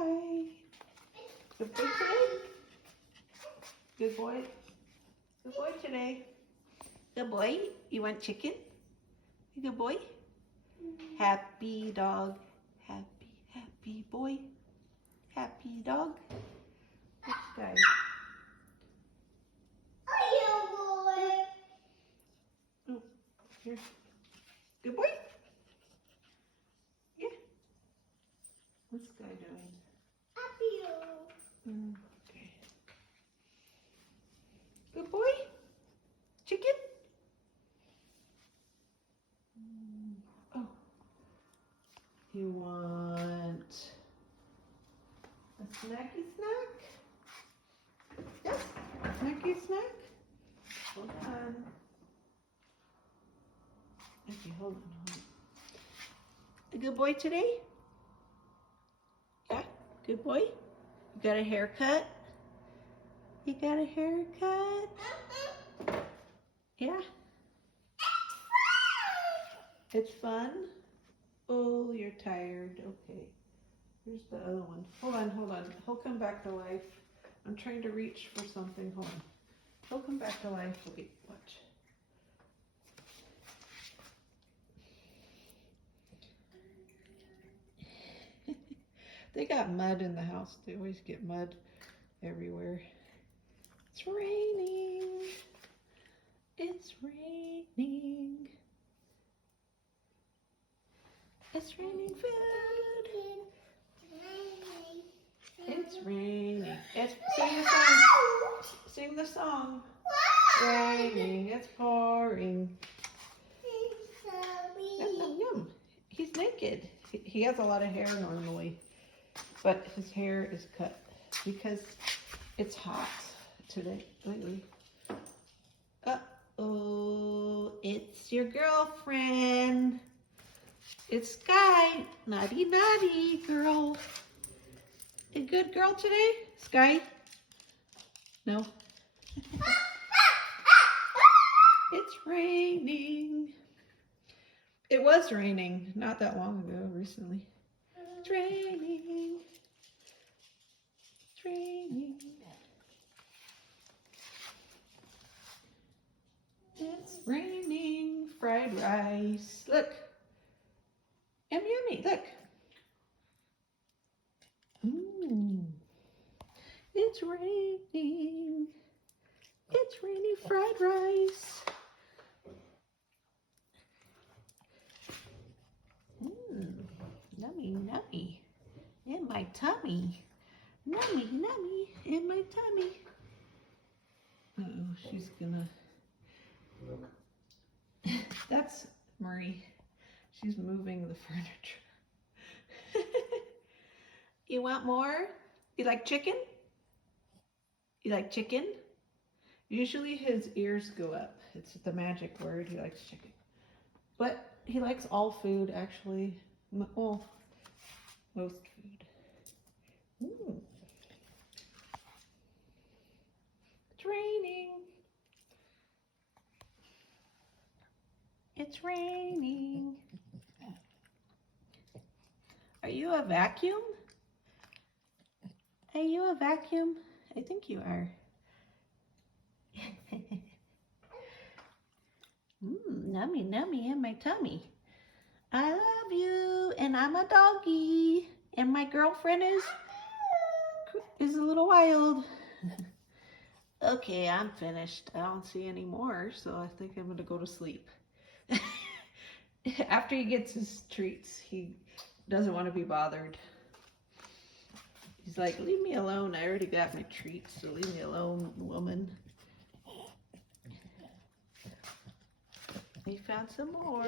Hi. Good boy today? Good boy. Good boy today. Good boy. You want chicken? Good boy. Happy dog. Happy, happy boy. Happy dog. This guy. Oh, here. Good boy. Yeah. What's this guy doing? Okay. Good boy. Chicken. Oh. You want a snacky snack? Yes. Snacky snack? Hold on. Okay, hold on. A good boy today? Yeah, good boy. You got a haircut? You got a haircut? Yeah. It's fun? Oh, you're tired. Okay. Here's the other one. Hold on, hold on. He'll come back to life. I'm trying to reach for something. Hold on. He'll come back to life. Wait, watch. They got mud in the house. They always get mud everywhere. It's raining. It's raining. It's raining food. It's raining. It's sing the song. Sing the song. Raining. It's pouring. Yum, yum, yum. He's naked. He has a lot of hair normally, but his hair is cut because it's hot today lately. Uh-oh, it's your girlfriend. It's Sky. Naughty, naughty girl. A good girl today? Sky? No? It's raining. It was raining not that long ago, recently. It's raining. It's raining. It's raining. Fried rice. Look. Yum, yummy. Look. It's raining. It's raining fried rice. Nummy, nummy. In my tummy. Nummy, nummy. In my tummy. Uh-oh, she's gonna... That's Marie. She's moving the furniture. You want more? You like chicken? You like chicken? Usually his ears go up. It's the magic word. He likes chicken. But he likes all food, actually. Well, most food. It's raining. It's raining. Are you a vacuum? Are you a vacuum? I think you are. Nummy, nummy in my tummy. I love you, and I'm a doggy, and my girlfriend is a little wild. Okay, I'm finished. I don't see any more, so I think I'm gonna go to sleep. After he gets his treats, he doesn't want to be bothered. He's like, leave me alone. I already got my treats, so leave me alone, woman. He found some more.